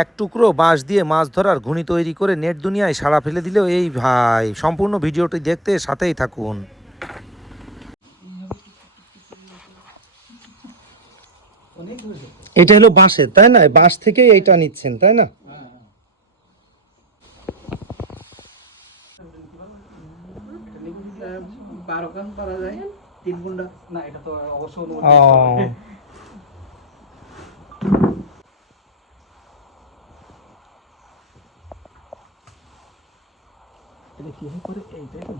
এক টুকরো বাঁশ দিয়ে মাছ ধরার ঘুনি তৈরি করে নেট দুনিয়ায় সাড়া ফেলে দিলেও এই ভাই। সম্পূর্ণ ভিডিওটি দেখতে সাথেই থাকুন। এটা হলো বাঁশের, তাই না? বাঁশ থেকেই এইটা নিচ্ছেন, তাই না? 12 কান পারা যায় 3 গুন্ডা না, এটা তো অবশ্য অনুমতি ও, হবে। এটা কি করে এইটাই তো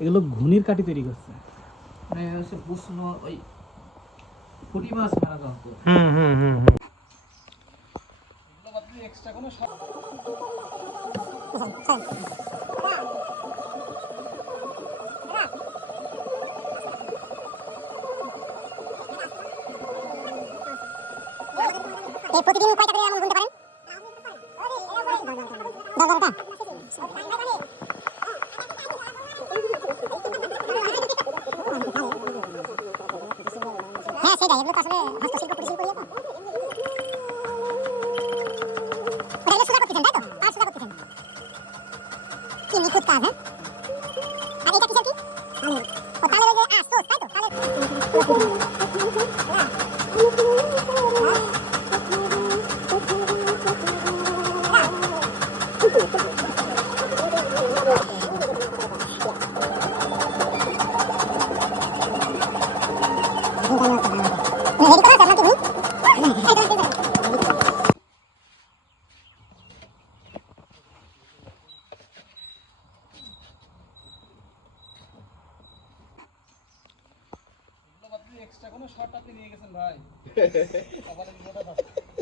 এগুলো ঘুনির কাঠি তৈরি করছে, মানে হচ্ছে প্রশ্ন ওই পুঁটি মাছ মারা যন্ত্র। হুম হুম হুম হুম। এগুলো বাদ দিয়ে এক্সট্রা কোনো এই প্রতিদিন কয়টা করে এমন গুনতে পারেন? 10-12টা। হ্যাঁ সেটাই, এগুলো তো আসলে হস্তশিল্প কুটিরশিল্প ইয়ে তো। ওটা এগুলো সোজা করতেছেন, তাই তো? আর সোজা করতেছেন কি নিখুঁত কাজ, হ্যাঁ? আর এটা কিসের কি? ও তালের ওই যে আঁশ তো, তাই তো? তালের এক্সট্রা কোনো শর্ট আপনি নিয়ে গেছেন ভাই।